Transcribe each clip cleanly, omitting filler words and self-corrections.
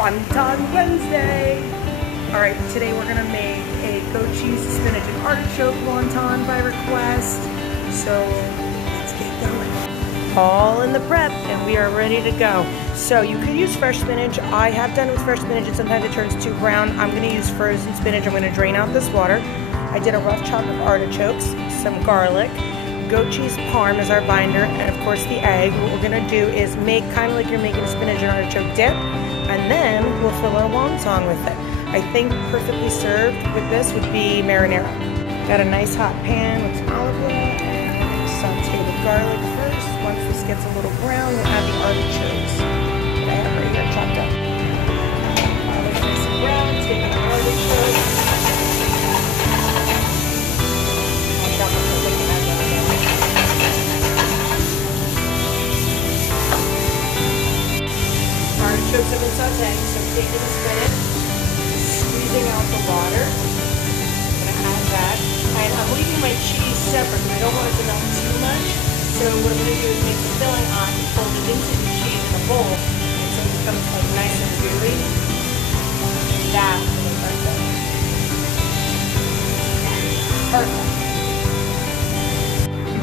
Wonton Wednesday. All right, today we're gonna make a goat cheese, spinach, and artichoke wonton by request. So let's get going. All in the prep, and we are ready to go. So you could use fresh spinach. I have done it with fresh spinach, and sometimes it turns too brown. I'm gonna use frozen spinach. I'm gonna drain out this water. I did a rough chop of artichokes, some garlic, goat cheese parm as our binder, and of course the egg. What we're gonna do is make kind of like you're making a spinach and artichoke dip, and then we'll fill our wonton with it. I think perfectly served with this would be marinara. Got a nice hot pan with some olive oil, and we're gonna saute the garlic first. Once this gets a little brown, we'll add the artichokes that I have right here chopped up. Garlic nice and brown, take out the artichokes. I'll chop up the liquid and add that. Artichokes have been sauteing, so I'm taking the spinach, squeezing out the water. I'm going to add that. And I'm leaving my cheese separate because I don't want it to melt too much. So what I'm going to do is make the filling hot and fold it into the cheese in a bowl. And so it becomes like nice and gooey. That's going to be perfect. Perfect.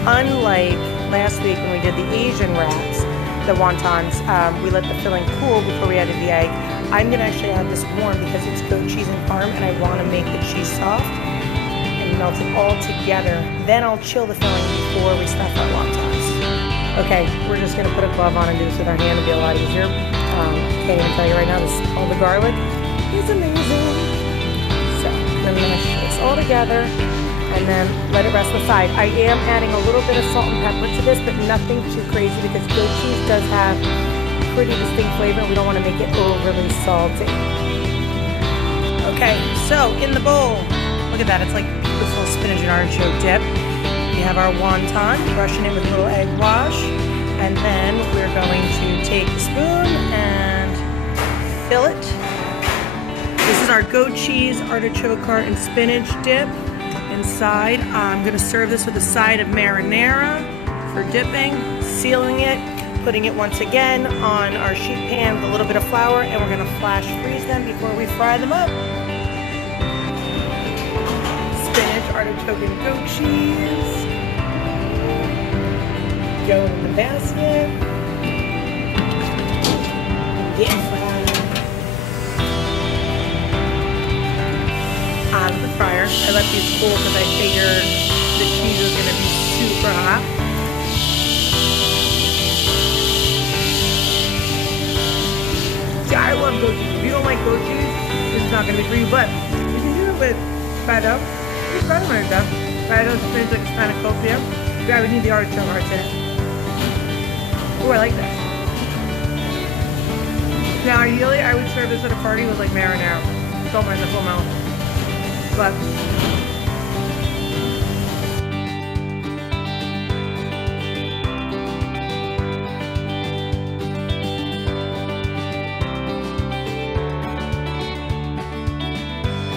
Unlike last week when we did the Asian wraps, the wontons, we let the filling cool before we added the egg. I'm gonna actually add this warm because it's goat cheese and parm, and I wanna make the cheese soft and melt it all together. Then I'll chill the filling before we stuff our wontons. Okay, we're just gonna put a glove on and do this with our hand. It'll be a lot easier. Can't even tell you right now, all the garlic is amazing. So I'm gonna mash this all together and then let it rest aside. I am adding a little bit of salt and pepper to this, but nothing too crazy because goat cheese does have pretty distinct flavor. We don't want to make it overly salty. Okay, so in the bowl, look at that. It's like this little spinach and artichoke dip. We have our wonton, brushing it with a little egg wash, and then we're going to take a spoon and fill it. This is our goat cheese, artichoke heart, and spinach dip. Inside, I'm going to serve this with a side of marinara for dipping, sealing it, putting it once again on our sheet pan with a little bit of flour, and we're going to flash freeze them before we fry them up. Spinach, artichoke, and goat cheese. Go in the basket. Get fried. Out of the fryer. I let these cool because I figured the cheese was going to be super hot. See, I love goat cheese. If you don't like goat cheese, this is not going to be for you, but you can do it with fado. It's fado right now. Fado, spinach, like Spinach Artichoke here. I would need the artichoke hearts in it. Oh, I like that. Now, ideally, I would serve this at a party with like marinara. Don't mind the full mouth. But